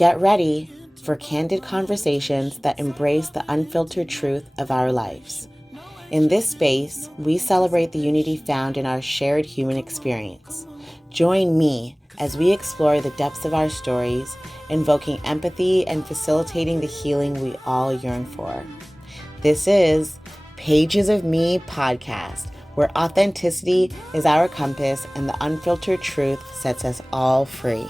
Get ready for candid conversations that embrace the unfiltered truth of our lives. In this space, we celebrate the unity found in our shared human experience. Join me as we explore the depths of our stories, invoking empathy and facilitating the healing we all yearn for. This is Pages of Me podcast, where authenticity is our compass and the unfiltered truth sets us all free.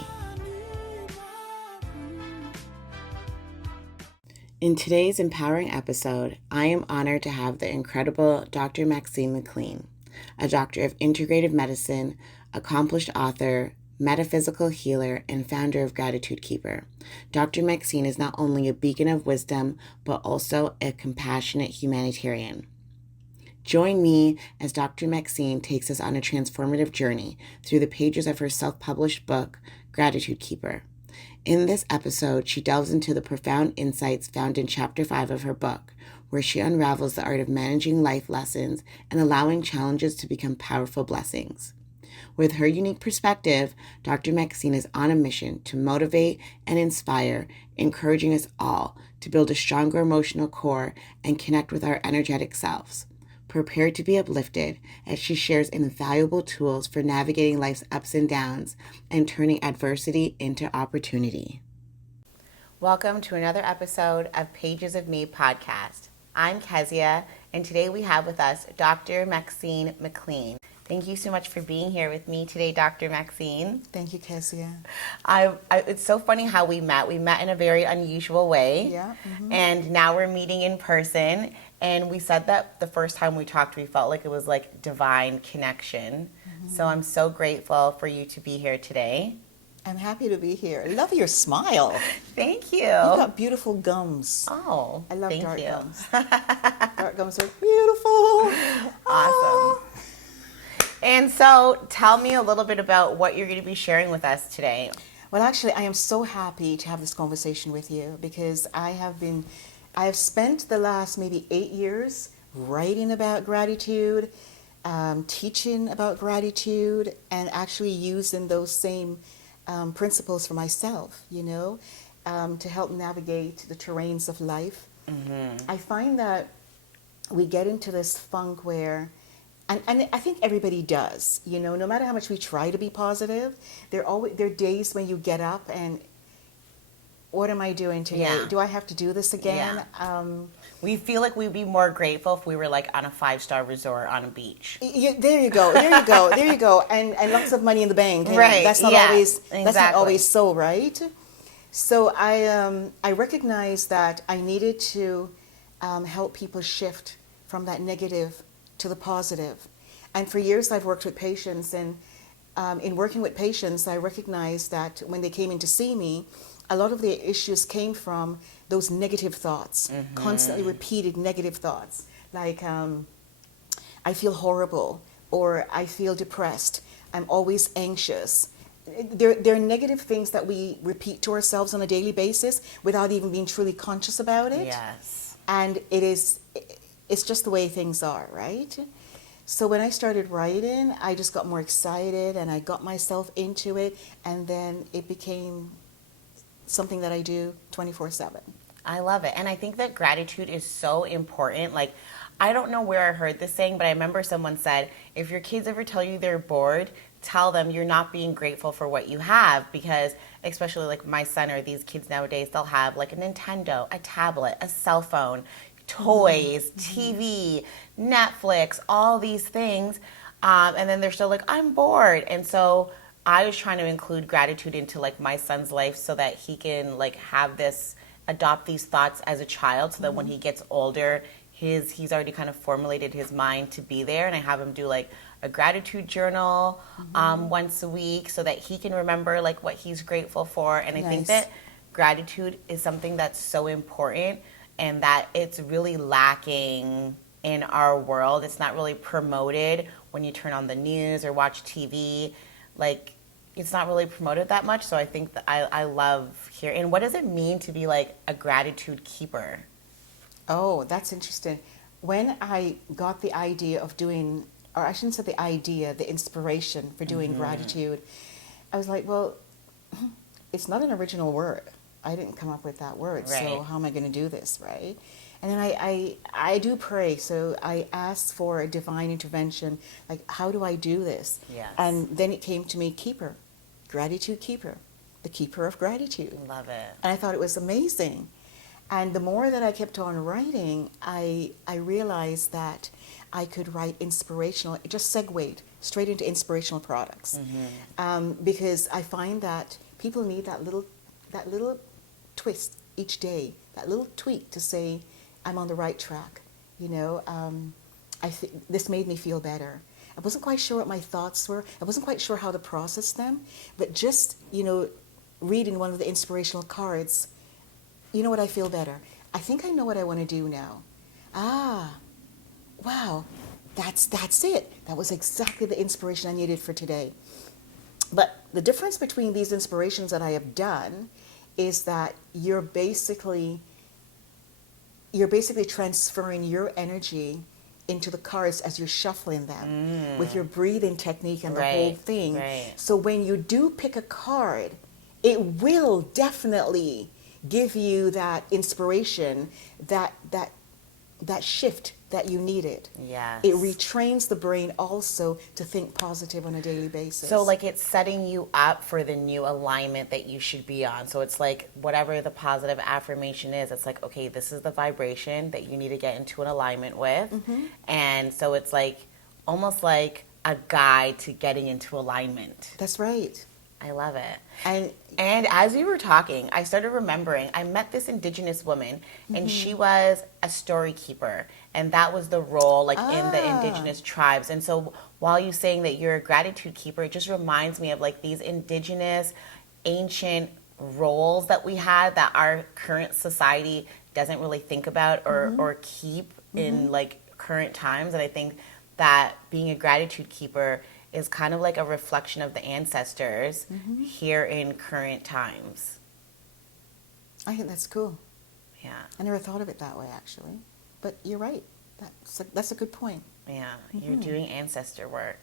In today's empowering episode, I am honored to have the incredible Dr. Maxine, a doctor of integrative medicine, accomplished author, metaphysical healer, and founder of Gratitude Keeper. Dr. Maxine is not only a beacon of wisdom, but also a compassionate humanitarian. Join me as Dr. Maxine takes us on a transformative journey through the pages of her self-published book, Gratitude Keeper. In this episode, she delves into the profound insights found in Chapter 5 of her book, where she unravels the art of managing life lessons and allowing challenges to become powerful blessings. With her unique perspective, Dr. Maxine is on a mission to motivate and inspire, encouraging us all to build a stronger emotional core and connect with our energetic selves. Prepare to be uplifted as she shares invaluable tools for navigating life's ups and downs and turning adversity into opportunity. Welcome to another episode of Pages of Me podcast. I'm Kezia, and today we have with us Dr. Maxine McLean. Thank you so much for being here with me today, Dr. Maxine. Thank you, Kezia. It's so funny how we met. We met in a very unusual way. Yeah. Mm-hmm. And now we're meeting in person. And we said that the first time we talked, we felt like it was like divine connection. Mm-hmm. So I'm so grateful for you to be here today. I'm happy to be here. I love your smile. Thank you. You've got beautiful gums. Oh, I love thank dark you. gums. Dark gums are beautiful. Awesome. Oh. And so tell me a little bit about what you're going to be sharing with us today. Well, actually, I am so happy to have this conversation with you because I have spent the last maybe 8 years writing about gratitude, teaching about gratitude, and actually using those same principles for myself, to help navigate the terrains of life. Mm-hmm. I find that we get into this funk where, and I think everybody does, no matter how much we try to be positive, there are days when you get up and, what am I doing today? Yeah. Do I have to do this again? Yeah. We feel like we'd be more grateful if we were like on a 5-star resort on a beach. There you go, and lots of money in the bank. And right. That's not always so, right? So I recognized that I needed to help people shift from that negative to the positive. And for years I've worked with patients, and in working with patients, I recognized that when they came in to see me, a lot of the issues came from those negative thoughts, mm-hmm. constantly repeated negative thoughts, like I feel horrible, or I feel depressed, I'm always anxious. There are negative things that we repeat to ourselves on a daily basis without even being truly conscious about it. Yes. And it's just the way things are, right? So when I started writing, I just got more excited and I got myself into it, and then it became something that I do 24/7. I love it. And I think that gratitude is so important. Like, I don't know where I heard this saying, but I remember someone said, if your kids ever tell you they're bored, tell them you're not being grateful for what you have, because especially like my son or these kids nowadays, they'll have like a Nintendo, a tablet, a cell phone, toys, mm-hmm. TV, Netflix, all these things. And then they're still like, I'm bored. And so I was trying to include gratitude into like my son's life so that he can like adopt these thoughts as a child, so that mm-hmm. when he gets older, he's already kind of formulated his mind to be there. And I have him do like a gratitude journal mm-hmm. Once a week so that he can remember like what he's grateful for. And I think that gratitude is something that's so important, and that it's really lacking in our world. It's not really promoted when you turn on the news or watch TV. Like, it's not really promoted that much. So I think that I love hearing. And what does it mean to be like a gratitude keeper? Oh, that's interesting. When I got the idea of doing, or I shouldn't say the idea, the inspiration for doing mm-hmm. gratitude, I was like, well, it's not an original word. I didn't come up with that word, Right. so how am I going to do this, right? And then I do pray, so I asked for a divine intervention, like, how do I do this? Yes. And then it came to me, keeper, gratitude keeper, the keeper of gratitude. Love it. And I thought it was amazing. And the more that I kept on writing, I realized that I could write inspirational, it just segued straight into inspirational products. Because I find that people need that little twist each day, that little tweak to say, I'm on the right track. You know, this made me feel better. I wasn't quite sure what my thoughts were. I wasn't quite sure how to process them. But just, you know, reading one of the inspirational cards, you know what, I feel better. I think I know what I want to do now. Ah, wow, that's it. That was exactly the inspiration I needed for today. But the difference between these inspirations that I have done is that you're basically transferring your energy into the cards as you're shuffling them with your breathing technique and the whole thing. Right. So when you do pick a card, it will definitely give you that inspiration, that shift that you needed. Yes. It retrains the brain also to think positive on a daily basis. So like it's setting you up for the new alignment that you should be on. So it's like whatever the positive affirmation is, it's like, okay, this is the vibration that you need to get into an alignment with. And so it's like almost like a guide to getting into alignment. That's right. I love it. And as you were talking, I started remembering, I met this indigenous woman, and she was a story keeper. And that was the role, like, in the indigenous tribes. And so while you're saying that you're a gratitude keeper, it just reminds me of, like, these indigenous, ancient roles that we had that our current society doesn't really think about or keep in, like, current times. And I think that being a gratitude keeper is kind of like a reflection of the ancestors here in current times. I think that's cool. Yeah. I never thought of it that way, actually. But you're right. That's a good point. Yeah, you're doing ancestor work.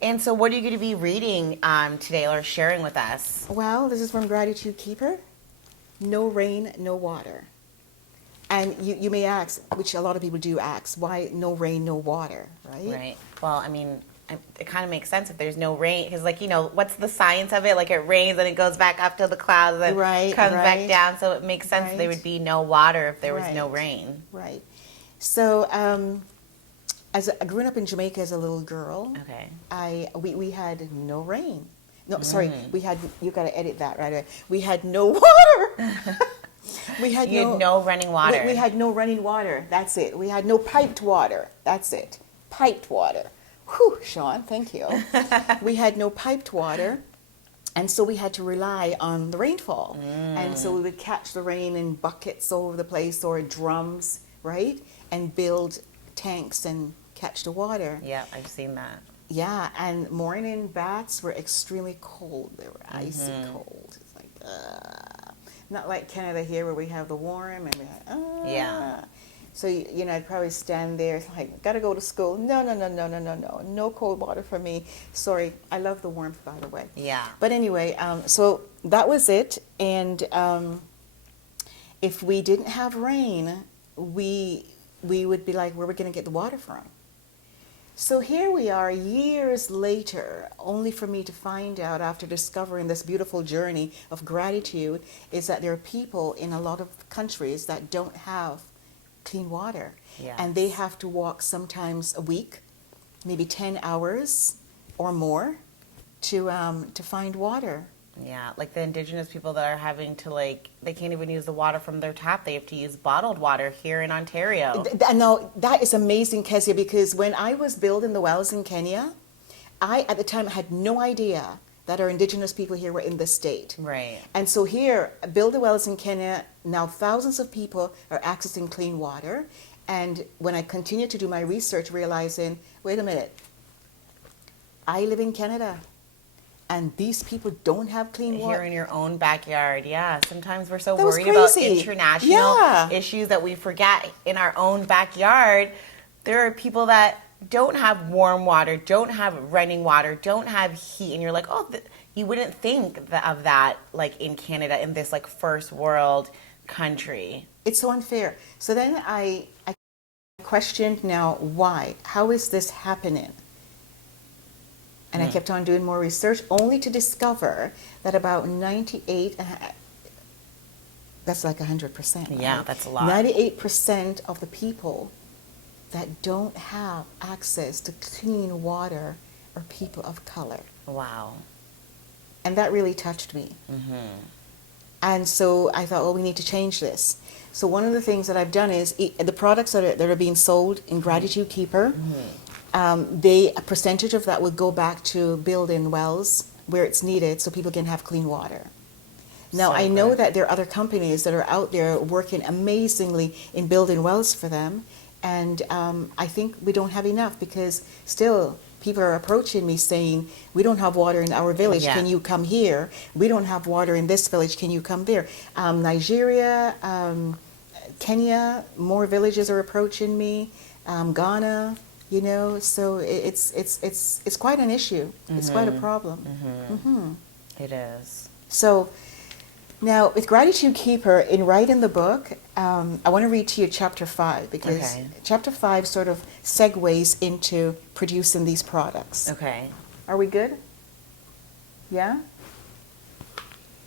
And so what are you going to be reading today or sharing with us? Well, this is from Gratitude Keeper. No rain, no water. And you may ask, which a lot of people do ask, why no rain, no water, right? Right. Well, I mean, it kind of makes sense if there's no rain, because, like, you know, what's the science of it? Like, it rains and it goes back up to the clouds and comes back down. So it makes sense there would be no water if there was no rain. Right. So, growing up in Jamaica as a little girl, we had no rain. No, sorry, we had. You got to edit that right away. We had no water. We had no running water. We had no running water. That's it. We had no piped water. That's it. Piped water. Whew, Sean, thank you. We had no piped water, and so we had to rely on the rainfall. And so we would catch the rain in buckets all over the place or drums, right? And build tanks and catch the water. Yeah, I've seen that. Yeah, and morning baths were extremely cold. They were icy cold. It's like, not like Canada here where we have the warm and we had, Yeah. So, you know, I'd probably stand there like, gotta go to school. No cold water for me. Sorry, I love the warmth, by the way. Yeah. But anyway, so that was it. And if we didn't have rain, we would be like, where are we gonna get the water from? So here we are years later, only for me to find out after discovering this beautiful journey of gratitude is that there are people in a lot of countries that don't have clean water. Yes. And they have to walk sometimes a week, maybe 10 hours or more to find water. Yeah, like the indigenous people that are having to, like, they can't even use the water from their tap. They have to use bottled water here in Ontario. Now, that is amazing, Kezia, because when I was building the wells in Kenya, I, at the time, had no idea that our indigenous people here were in the state. Right. And so here, build the wells in Kenya, now thousands of people are accessing clean water. And when I continued to do my research, realizing, wait a minute, I live in Canada. And these people don't have clean water. Here in your own backyard, yeah. Sometimes we're so That was worried about crazy. international issues that we forget in our own backyard. There are people that don't have warm water, don't have running water, don't have heat, and you're like, oh, you wouldn't think of that like in Canada, in this like first world country. It's so unfair. So then I questioned, now why? How is this happening? And I kept on doing more research, only to discover that about 98, that's like 100%. Yeah, right? that's a lot. 98% of the people that don't have access to clean water are people of color. Wow. And that really touched me. And so I thought, well, we need to change this. So one of the things that I've done is the products that are being sold in Gratitude Keeper, a percentage of that would go back to building wells where it's needed so people can have clean water. Now, I know that there are other companies that are out there working amazingly in building wells for them, and I think we don't have enough, because still people are approaching me saying, we don't have water in our village, can you come here? We don't have water in this village, can you come there? Nigeria, Kenya, more villages are approaching me, Ghana, you know, so it's quite an issue. It's quite a problem. It is. So now with Gratitude Keeper, in writing the book, I want to read to you chapter 5, because chapter 5 sort of segues into producing these products. Okay. Are we good? Yeah?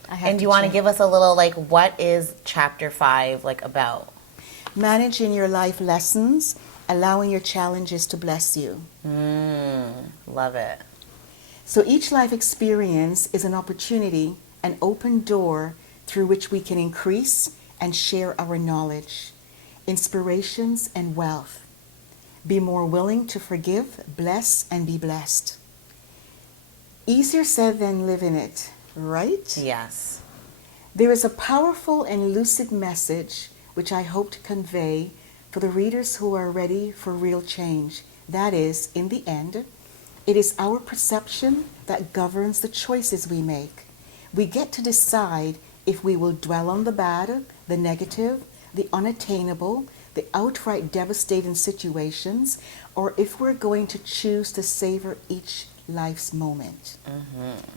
And do you want to give us a little, like, what is chapter 5 like about? Managing your life lessons, allowing your challenges to bless you. Love it. So each life experience is an opportunity, an open door through which we can increase and share our knowledge, inspirations, and wealth. Be more willing to forgive, bless, and be blessed. Easier said than living it, right? Yes. There is a powerful and lucid message which I hope to convey for the readers who are ready for real change. That is, in the end, it is our perception that governs the choices we make. We get to decide if we will dwell on the bad, the negative, the unattainable, the outright devastating situations, or if we're going to choose to savor each life's moment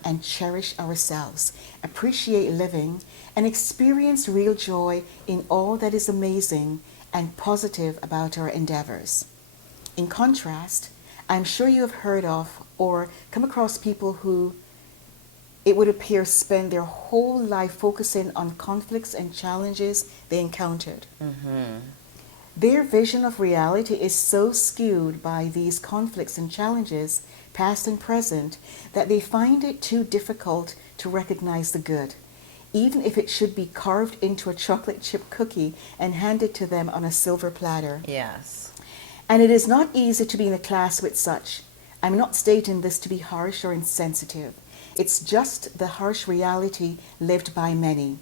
and cherish ourselves, appreciate living, and experience real joy in all that is amazing and positive about our endeavors. In contrast, I'm sure you have heard of or come across people who, it would appear, spend their whole life focusing on conflicts and challenges they encountered. Their vision of reality is so skewed by these conflicts and challenges, past and present, that they find it too difficult to recognize the good, even if it should be carved into a chocolate chip cookie and handed to them on a silver platter. Yes. And it is not easy to be in a class with such. I'm not stating this to be harsh or insensitive. It's just the harsh reality lived by many.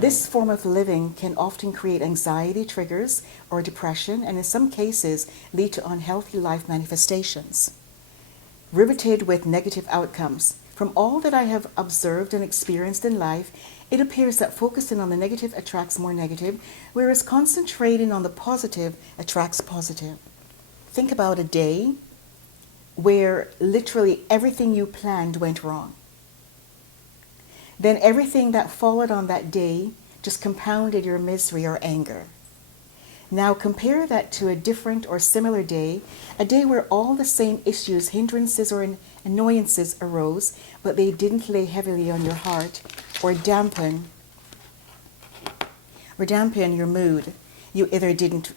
This form of living can often create anxiety triggers or depression, and in some cases lead to unhealthy life manifestations. Riveted with negative outcomes. From all that I have observed and experienced in life, it appears that focusing on the negative attracts more negative, whereas concentrating on the positive attracts positive. Think about a day where literally everything you planned went wrong. Then everything that followed on that day just compounded your misery or anger. Now compare that to a different or similar day, a day where all the same issues, hindrances, or annoyances arose, but they didn't lay heavily on your heart or dampen your mood. You either didn't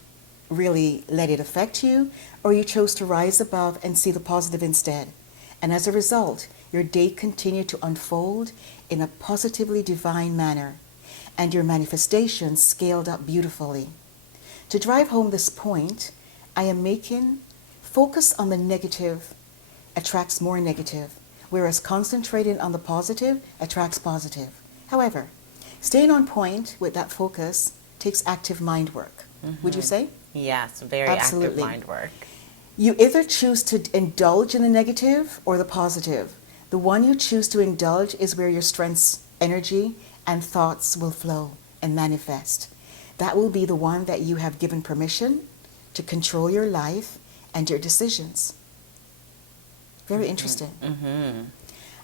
really let it affect you, or you chose to rise above and see the positive instead. And as a result, your day continued to unfold in a positively divine manner, and your manifestations scaled up beautifully. To drive home this point, I am making focus on the negative attracts more negative, whereas concentrating on the positive attracts positive. However, staying on point with that focus takes active mind work. Would you say? Yes, very Absolutely. active mind work. You either choose to indulge in the negative or the positive. The one you choose to indulge is where your strengths, energy, and thoughts will flow and manifest. That will be the one that you have given permission to control your life and your decisions. Very interesting. Mm-hmm.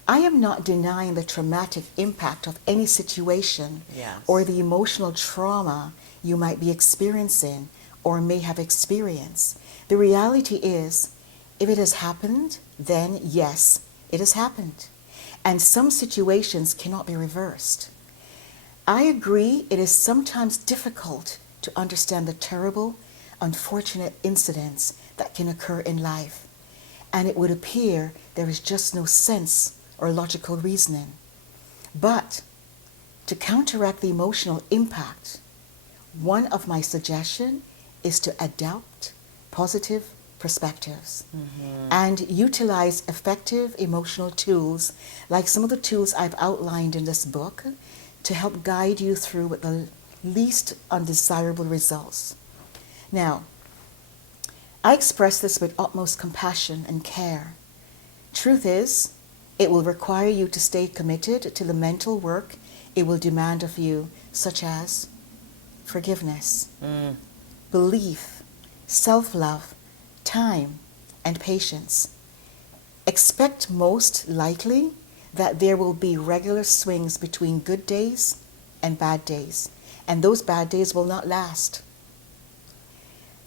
I am not denying the traumatic impact of any situation Yes. or the emotional trauma you might be experiencing or may have experienced. The reality is, if it has happened, then yes, it has happened. And some situations cannot be reversed. I agree it is sometimes difficult to understand the terrible, unfortunate incidents that can occur in life, and it would appear there is just no sense or logical reasoning. But to counteract the emotional impact, one of my suggestions is to adopt positive perspectives and utilize effective emotional tools like some of the tools I've outlined in this book to help guide you through with the least undesirable results. Now, I express this with utmost compassion and care. Truth is, it will require you to stay committed to the mental work it will demand of you, such as forgiveness, belief, self-love, time, and patience. Expect most likely that there will be regular swings between good days and bad days, and those bad days will not last.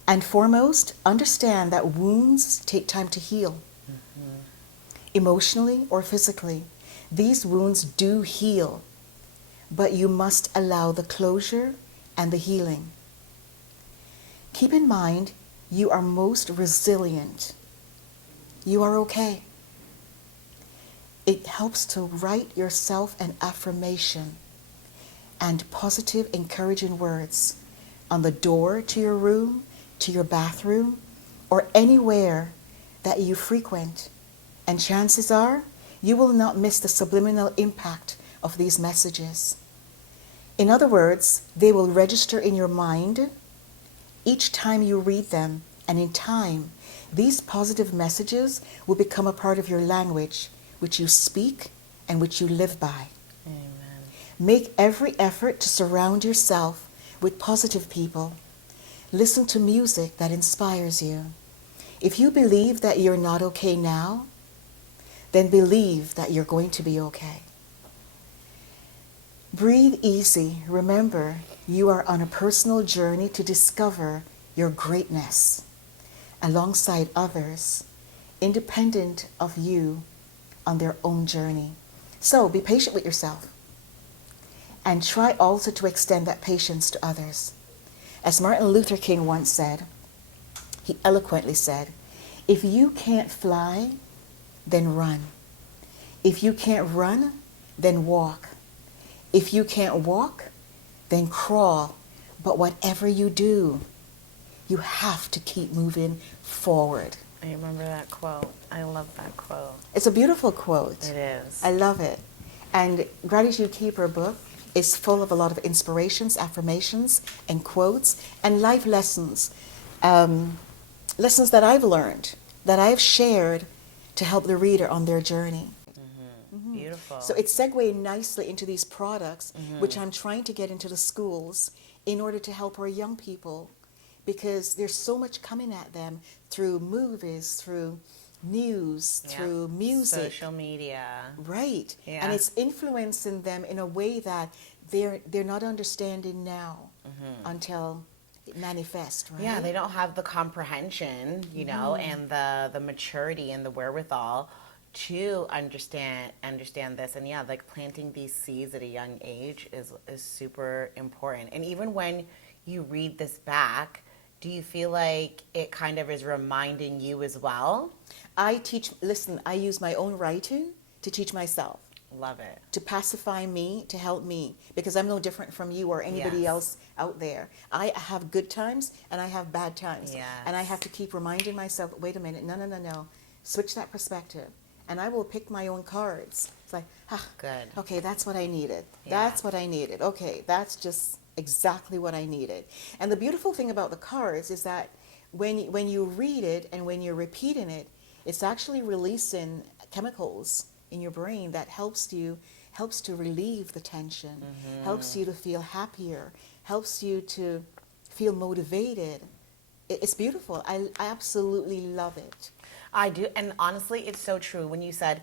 And foremost, understand that wounds take time to heal. Emotionally or physically, these wounds do heal, but you must allow the closure and the healing. Keep in mind, you are most resilient. You are okay. It helps to write yourself an affirmation and positive, encouraging words on the door to your room, to your bathroom, or anywhere that you frequent. And chances are, you will not miss the subliminal impact of these messages. In other words, they will register in your mind each time you read them, and in time, these positive messages will become a part of your language, which you speak and which you live by. Amen. Make every effort to surround yourself with positive people. Listen to music that inspires you. If you believe that you're not okay now, then believe that you're going to be okay. Breathe easy. Remember, you are on a personal journey to discover your greatness alongside others, independent of you on their own journey. So be patient with yourself and try also to extend that patience to others. As Martin Luther King once said, he eloquently said, if you can't fly, then run. If you can't run, then walk. If you can't walk, then crawl. But whatever you do, you have to keep moving forward. I remember that quote. I love that quote. It's a beautiful quote. It is. I love it. And Gratitude Keeper book is full of a lot of inspirations, affirmations, and quotes, and life lessons. Lessons that I've learned, that I've shared to help the reader on their journey. Beautiful. So it segued nicely into these products, which I'm trying to get into the schools in order to help our young people, because there's so much coming at them through movies, through news, through music. Social media. Right. Yeah. And it's influencing them in a way that they're not understanding now until it manifests, right? Yeah, they don't have the comprehension, you know, and the maturity and the wherewithal to understand this. And yeah, like planting these seeds at a young age is super important. And even when you read this back, do you feel like it kind of is reminding you as well? I use my own writing to teach myself. Love it. To pacify me, to help me, because I'm no different from you or anybody else out there. I have good times and I have bad times. Yes. And I have to keep reminding myself, wait a minute, no. Switch that perspective. And I will pick my own cards. It's like, good. Okay, that's what I needed. Yeah. That's what I needed. Okay, that's just exactly what I needed. And the beautiful thing about the cards is that when you read it and when you're repeating it, it's actually releasing chemicals in your brain that helps to relieve the tension, helps you to feel happier, helps you to feel motivated. It's beautiful. I absolutely love it. I do. And honestly, it's so true. When you said,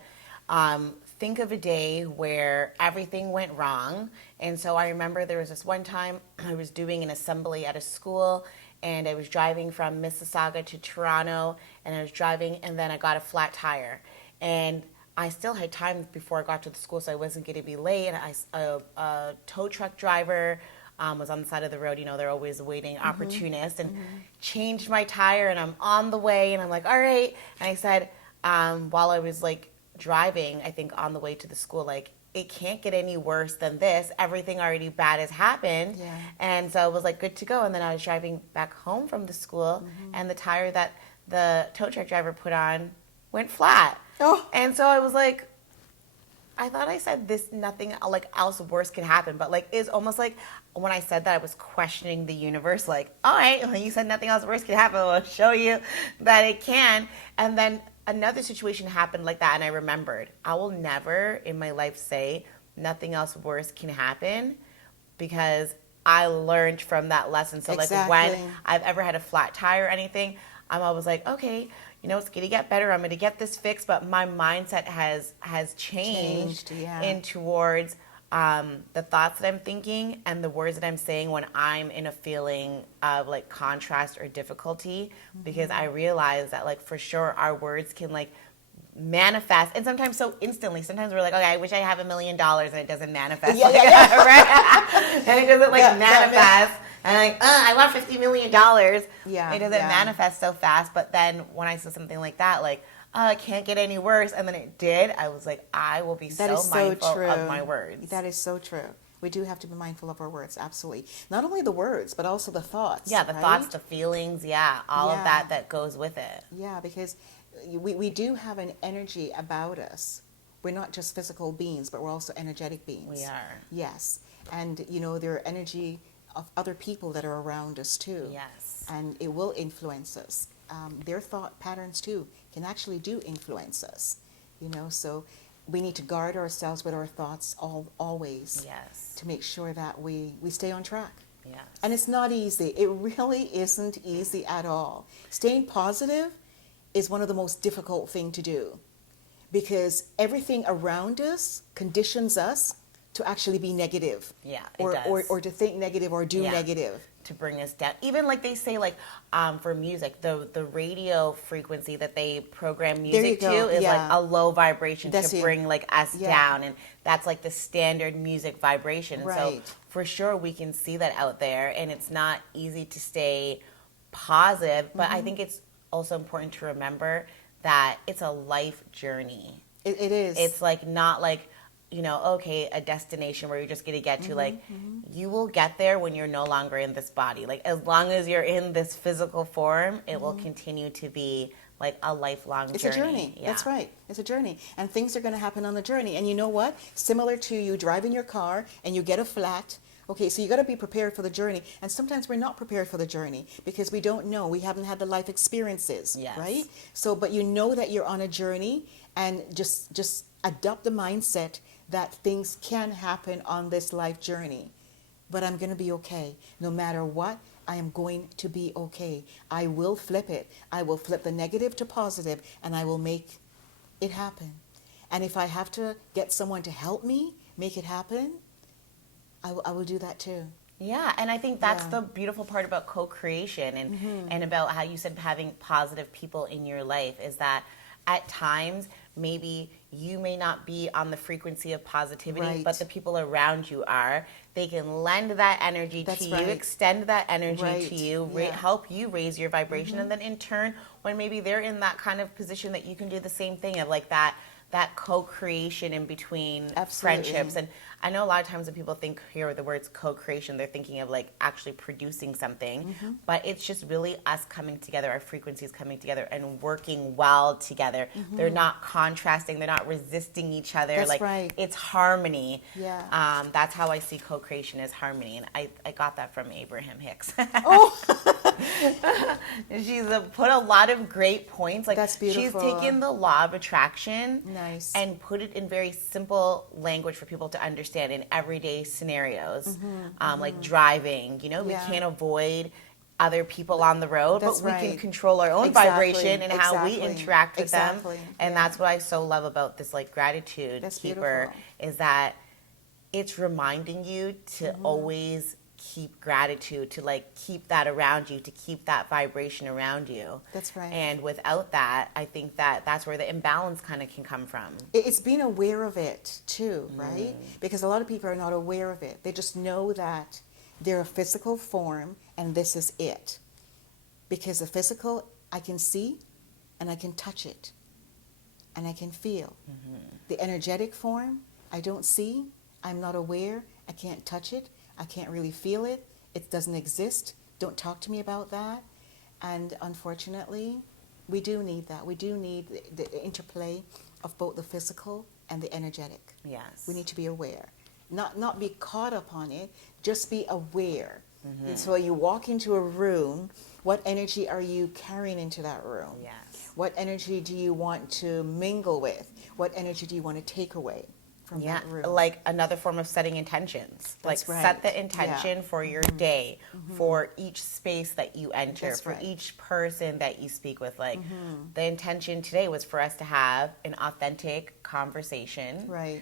think of a day where everything went wrong. And so I remember there was this one time I was doing an assembly at a school, and I was driving from Mississauga to Toronto, and I was driving, and then I got a flat tire. And I still had time before I got to the school, so I wasn't going to be late. And a tow truck driver was on the side of the road. You know, they're always waiting, opportunist, and changed my tire, and I'm on the way, and I'm like, all right. And I said, while I was like driving, I think on the way to the school, like, it can't get any worse than this. Everything already bad has happened. Yeah. And so I was like, good to go. And then I was driving back home from the school, and the tire that the tow truck driver put on went flat. Oh. And so I was like, I thought I said this, nothing like else worse could happen. But like, it's almost like when I said that, I was questioning the universe. Like, all right, well, you said nothing else worse could happen. I'll show you that it can. And then another situation happened like that, and I remembered, I will never in my life say nothing else worse can happen, because I learned from that lesson. So Exactly. like when I've ever had a flat tire or anything, I'm always like, okay, you know, it's going to get better. I'm going to get this fixed. But my mindset has changed in towards the thoughts that I'm thinking and the words that I'm saying when I'm in a feeling of like contrast or difficulty, because I realize that like for sure our words can like manifest, and sometimes so instantly. Sometimes we're like, okay, I wish I have $1 million, and it doesn't manifest. Right? And it doesn't like manifest. And like, I want $50 million. Yeah, it doesn't manifest so fast. But then when I said something like that, like, it can't get any worse, and then it did, I was like, I will be so mindful of my words. That is so true. We do have to be mindful of our words, absolutely. Not only the words, but also the thoughts. Yeah, the thoughts, the feelings, all of that goes with it. Yeah, because we do have an energy about us. We're not just physical beings, but we're also energetic beings. We are. Yes. And, you know, there are energy of other people that are around us, too. Yes. And it will influence us. Their thought patterns, too, can actually do influence us. You know, so we need to guard ourselves with our thoughts always. Yes. To make sure that we stay on track. Yes. And it's not easy. It really isn't easy at all. Staying positive is one of the most difficult things to do, because everything around us conditions us to actually be negative. Yeah, or to think negative or do negative. To bring us down. Even like they say, like for music, the radio frequency that they program music to is like a low vibration to bring like us down, and that's like the standard music vibration. And so for sure we can see that out there, and it's not easy to stay positive, but I think it's also important to remember that it's a life journey. It is. It's like not like, you know, okay, a destination where you're just going to get to, like, you will get there when you're no longer in this body. Like, as long as you're in this physical form, it will continue to be, like, a lifelong journey. It's a journey. Yeah. That's right. It's a journey. And things are going to happen on the journey. And you know what? Similar to you driving your car and you get a flat. Okay, so you got to be prepared for the journey. And sometimes we're not prepared for the journey because we don't know. We haven't had the life experiences, right? So, but you know that you're on a journey, and just adopt the mindset that things can happen on this life journey. But I'm going to be okay. No matter what, I am going to be okay. I will flip it. I will flip the negative to positive, and I will make it happen. And if I have to get someone to help me make it happen, I will do that too. Yeah, and I think that's the beautiful part about co-creation and about how you said having positive people in your life, is that at times maybe you may not be on the frequency of positivity, but the people around you are. They can lend that energy to you, extend that energy to you, help you raise your vibration, and then in turn, when maybe they're in that kind of position, that you can do the same thing of like that co-creation in between friendships. And I know a lot of times when people hear the words co-creation, they're thinking of like actually producing something, but it's just really us coming together, our frequencies coming together and working well together. They're not contrasting, they're not resisting each other. That's right. It's harmony. Yeah. That's how I see co-creation as harmony, and I got that from Abraham Hicks. She's put a lot of great points. Like, that's beautiful. She's taken the law of attraction and put it in very simple language for people to understand in everyday scenarios, like driving. You know, we can't avoid other people on the road, That's but we right. can control our own Exactly. vibration and how we Exactly. interact with Exactly. them. And that's what I so love about this like gratitude That's keeper beautiful. is that it's reminding you to always keep gratitude, to like keep that around you, to keep that vibration around you. That's right. And without that, I think that that's where the imbalance kind of can come from. It's being aware of it too, right? Because a lot of people are not aware of it. They just know that they're a physical form and this is it. Because the physical, I can see and I can touch it and I can feel. The energetic form, I don't see, I'm not aware, I can't touch it, I can't really feel it, it doesn't exist, don't talk to me about that. And unfortunately, we do need that. We do need the interplay of both the physical and the energetic. Yes. We need to be aware. Not be caught up on it, just be aware. And so you walk into a room, what energy are you carrying into that room? Yes. What energy do you want to mingle with? What energy do you want to take away from that room? Like another form of setting intentions. That's like right. set the intention for your day, for each space that you enter, That's for right. each person that you speak with. Like the intention today was for us to have an authentic conversation. Right.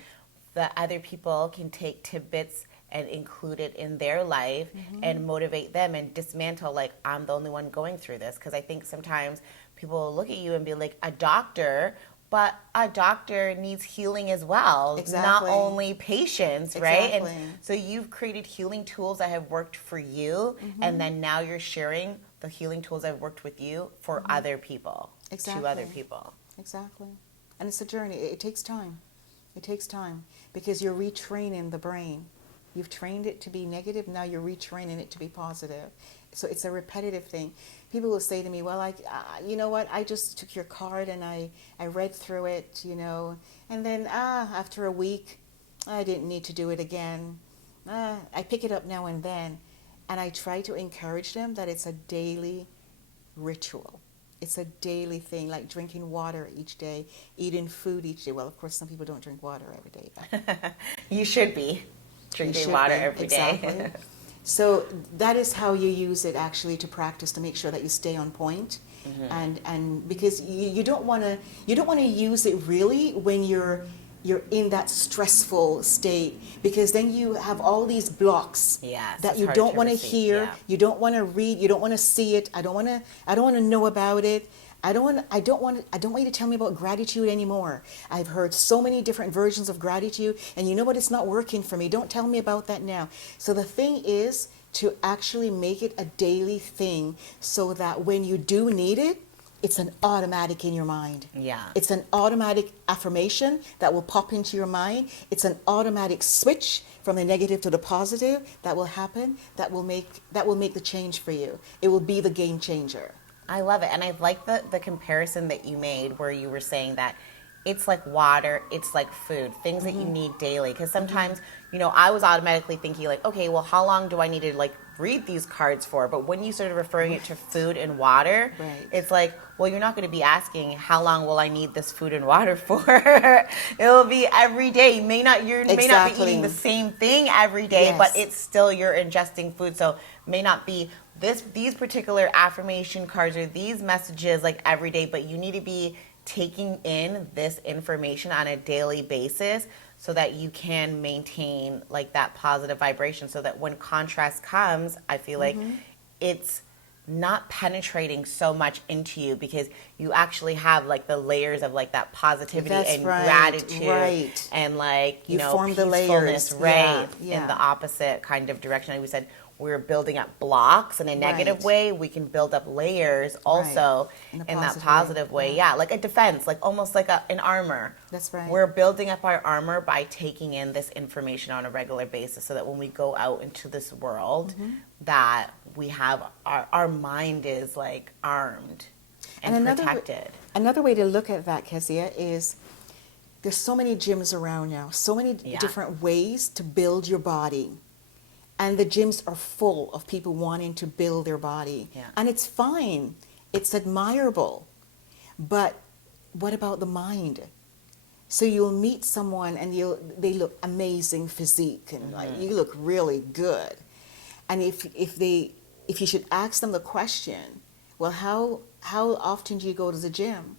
That other people can take tidbits and include it in their life and motivate them and dismantle like I'm the only one going through this. Because I think sometimes people will look at you and be like a doctor, but a doctor needs healing as well. Exactly. Not only patients, right? And Exactly. so you've created healing tools that have worked for you, and then now you're sharing the healing tools that have worked with you for other people, Exactly. to other people. Exactly. And it's a journey. It takes time. It takes time because you're retraining the brain. You've trained it to be negative, now you're retraining it to be positive. So it's a repetitive thing. People will say to me, well, you know what, I just took your card and I read through it, you know, and then after a week, I didn't need to do it again. I pick it up now and then. And I try to encourage them that it's a daily ritual. It's a daily thing, like drinking water each day, eating food each day. Well, of course, some people don't drink water every day. But You should be drinking water every day. Exactly. So that is how you use it actually to practice to make sure that you stay on point. And because you don't want to use it really when you're in that stressful state, because then you have all these blocks Yes, that it's you hard don't to want to receive, hear, yeah. you don't want to read, you don't want to see it. I don't want to know about it. I don't want you to tell me about gratitude anymore. I've heard so many different versions of gratitude, and you know what? It's not working for me. Don't tell me about that now. So the thing is to actually make it a daily thing so that when you do need it, it's an automatic in your mind. Yeah. It's an automatic affirmation that will pop into your mind. It's an automatic switch from the negative to the positive that will happen, that will make the change for you. It will be the game changer. I love it. And I like the comparison that you made where you were saying that it's like water, it's like food, things that you need daily. Because sometimes, I was automatically thinking like, okay, well, how long do I need to like read these cards for? But when you started referring it to food and water, Right. it's like, well, you're not going to be asking how long will I need this food and water for? It'll be every day. You may not be Exactly. eating the same thing every day, but Yes. it's still you're ingesting food. So it may not be these particular affirmation cards or these messages like every day, but you need to be taking in this information on a daily basis so that you can maintain like that positive vibration, so that when contrast comes, I feel like it's not penetrating so much into you because you actually have like the layers of like that positivity That's and right, gratitude right. and like You form the peacefulness, layers. right, Yeah. in the opposite kind of direction. Like we said, we're building up blocks in a negative Right. way. We can build up layers also In a in that positive way. positive way. Yeah, like a defense, like almost like an armor. That's right. We're building up our armor by taking in this information on a regular basis so that when we go out into this world, that we have our mind is like armed and protected. Another way to look at that, Kezia, is there's so many gyms around now, so many different ways to build your body. And the gyms are full of people wanting to build their body. Yeah. And it's fine. It's admirable. But what about the mind? So you'll meet someone and they look amazing physique and like you look really good. And if if you should ask them the question, well, how often do you go to the gym?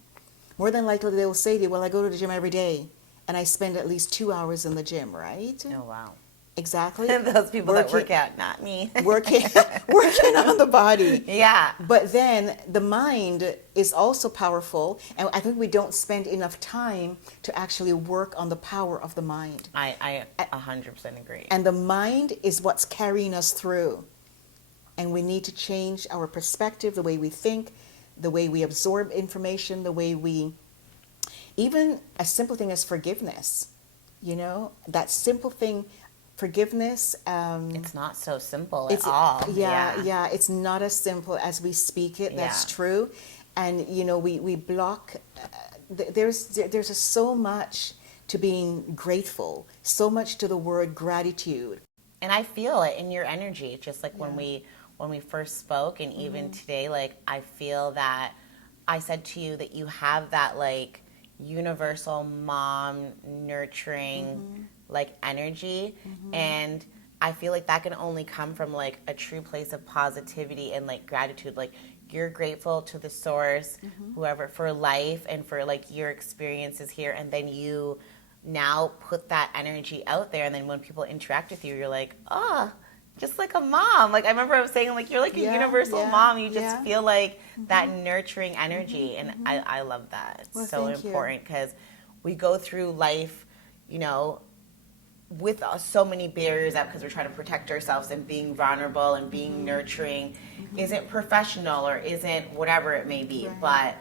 More than likely they will say to you, well, I go to the gym every day and I spend at least 2 hours in the gym, right? Oh, wow. Exactly. Those people that work out, not me. working on the body. Yeah. But then the mind is also powerful, and I think we don't spend enough time to actually work on the power of the mind. I 100% agree. And the mind is what's carrying us through. And we need to change our perspective, the way we think, the way we absorb information, the way we, even a simple thing as forgiveness, that simple thing, forgiveness. It's not so simple at all. Yeah, it's not as simple as we speak it. That's true. And, we block, there's so much to being grateful, so much to the word gratitude. And I feel it in your energy, just like when we first spoke, and even today, like, I feel that I said to you that you have that, like, universal mom nurturing like energy, and I feel like that can only come from like a true place of positivity and like gratitude. Like, you're grateful to the source, whoever, for life and for like your experiences here, and then you now put that energy out there, and then when people interact with you, you're like, just like a mom. Like, I remember I was saying, like, you're like a universal mom. You just feel like that nurturing energy, and I love that. It's so important, because we go through life, with so many barriers up, because we're trying to protect ourselves, and being vulnerable and being nurturing isn't professional or isn't whatever it may be. But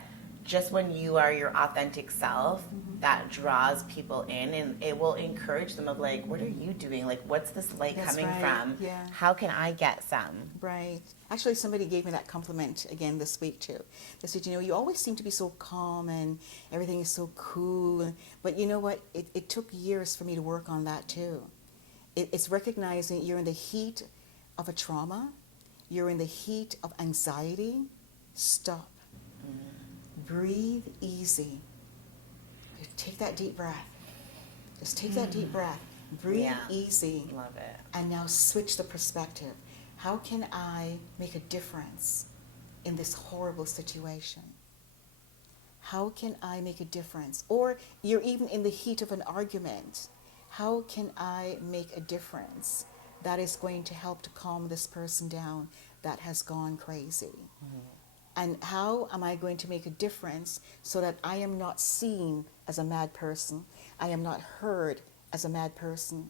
just when you are your authentic self, that draws people in, and it will encourage them of like, what are you doing? Like, what's this light coming from? Yeah. How can I get some? Right. Actually, somebody gave me that compliment again this week too. They said, you always seem to be so calm and everything is so cool. But you know what? It took years for me to work on that too. It's recognizing you're in the heat of a trauma. You're in the heat of anxiety. Stop. Breathe easy. Take that deep breath. Just take that deep breath. Breathe easy. Love it. And now switch the perspective. How can I make a difference in this horrible situation? How can I make a difference? Or you're even in the heat of an argument. How can I make a difference that is going to help to calm this person down that has gone crazy? And how am I going to make a difference so that I am not seen as a mad person? I am not heard as a mad person.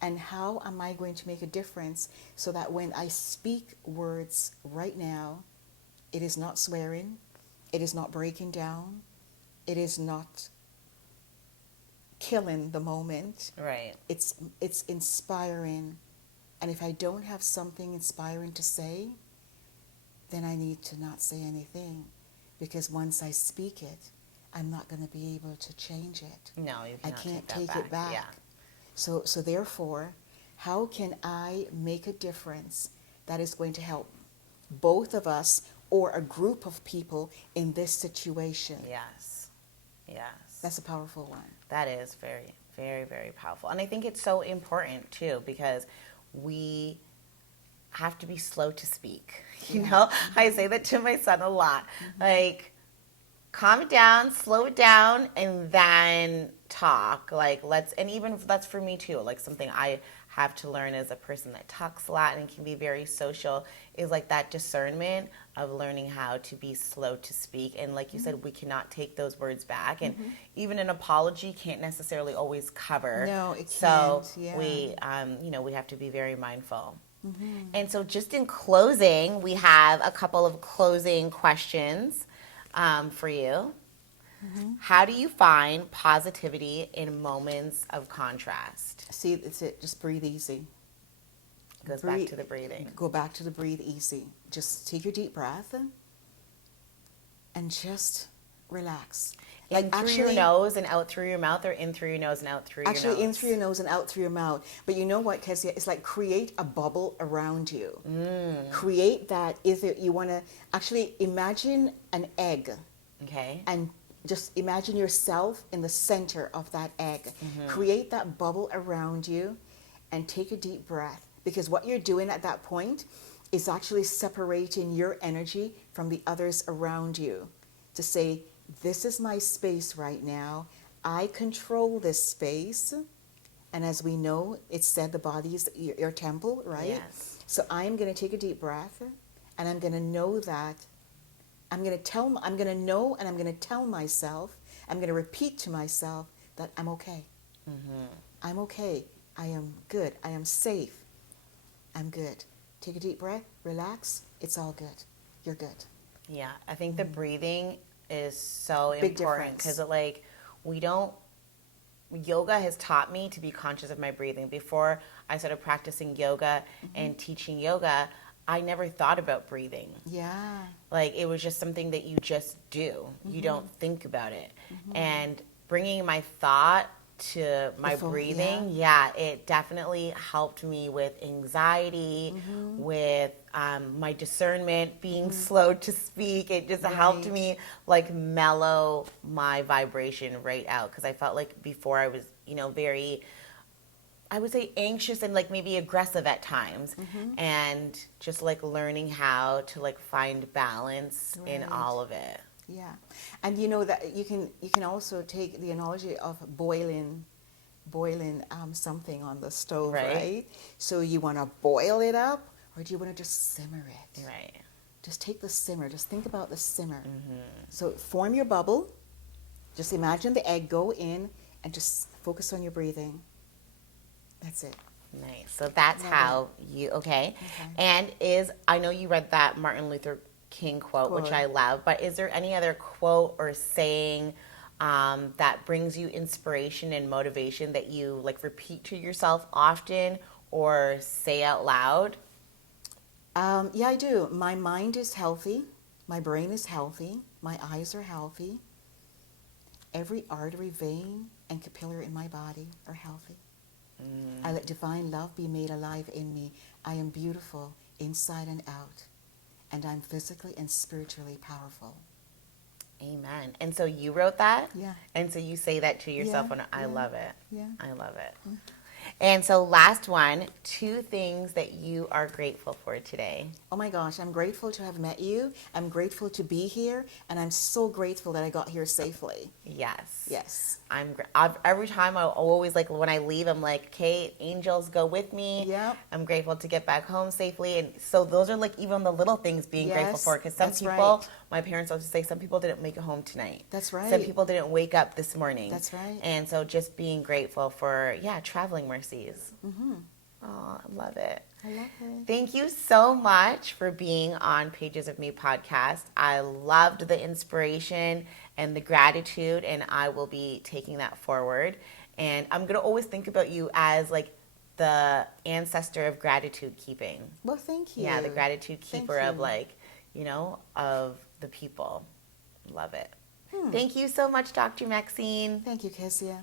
And how am I going to make a difference so that when I speak words right now, it is not swearing, it is not breaking down, it is not killing the moment. Right. It's inspiring. And if I don't have something inspiring to say, then I need to not say anything, because once I speak it, I'm not going to be able to change it. No, you cannot. I can't take it back. Yeah. So therefore, how can I make a difference that is going to help both of us or a group of people in this situation? Yes. That's a powerful one. That is very, very, very powerful. And I think it's so important too, because we have to be slow to speak. I say that to my son a lot. Like, calm it down, slow it down, and then talk. Like, and even that's for me too. Like, something I have to learn as a person that talks a lot and can be very social is like that discernment of learning how to be slow to speak. And like you said, we cannot take those words back. And even an apology can't necessarily always cover. No, it can't. So we, we have to be very mindful. And so just in closing, we have a couple of closing questions for you. How do you find positivity in moments of contrast? See, it's it. Just breathe easy. Goes back to the breathing. Go back to the breathe easy. Just take your deep breath and just relax. In through your nose and out through your mouth, or in through your nose and out through your nose? Actually, in through your nose and out through your mouth. But you know what, Kezia? It's like create a bubble around you. Create that. If you want to actually imagine an egg. Okay. And just imagine yourself in the center of that egg. Create that bubble around you and take a deep breath. Because what you're doing at that point is actually separating your energy from the others around you to say, this is my space right now. I control this space. And as we know, it's said the body is your temple, right? Yes. So I'm going to take a deep breath, and I'm going to know that I'm going to know, and I'm going to tell myself, I'm going to repeat to myself that I'm okay. Mm-hmm. I'm okay. I am good. I am safe. I'm good. Take a deep breath, relax. It's all good. You're good. Yeah, I think the breathing is so Big important difference. because yoga has taught me to be conscious of my breathing. Before I started practicing yoga and teaching yoga, I never thought about breathing. Yeah. Like, it was just something that you just do. You don't think about it. And bringing my thought to my breathing, it definitely helped me with anxiety, with my discernment, being slow to speak. It just helped me like mellow my vibration right out, because I felt like before I was, very, I would say, anxious and like maybe aggressive at times, and just like learning how to like find balance in all of it. Yeah. And you know that you can also take the analogy of boiling something on the stove, right? So you want to boil it up, or do you want to just simmer it? Right. Just take the simmer. Just think about the simmer. So form your bubble. Just imagine the egg go in, and just focus on your breathing. That's it. Nice. So that's how you, And I know you read that Martin Luther King quote, which I love, but is there any other quote or saying that brings you inspiration and motivation that you like repeat to yourself often or say out loud? Yeah, I do. My mind is healthy. My brain is healthy. My eyes are healthy. Every artery, vein, and capillary in my body are healthy. I let divine love be made alive in me. I am beautiful inside and out, and I'm physically and spiritually powerful. Amen. And so you wrote that? Yeah. And so you say that to yourself, and I love it. Yeah. I love it. And so last one, 2 things that you are grateful for today. Oh my gosh, I'm grateful to have met you. I'm grateful to be here, and I'm so grateful that I got here safely. Yes. Yes. Every time I always, like, when I leave, I'm like, Kate, angels go with me. Yep. I'm grateful to get back home safely. And so those are like even the little things being grateful for. Because some people, my parents always say, some people didn't make it home tonight. That's right. Some people didn't wake up this morning. That's right. And so just being grateful for, traveling mercies. Oh, I love it. I love it. Thank you so much for being on Pages of Me podcast. I loved the inspiration and the gratitude, and I will be taking that forward. And I'm going to always think about you as like the ancestor of gratitude keeping. Well, thank you. Yeah, the gratitude keeper of like, of the people. Love it. Thank you so much, Dr. Maxine. Thank you, Kezia.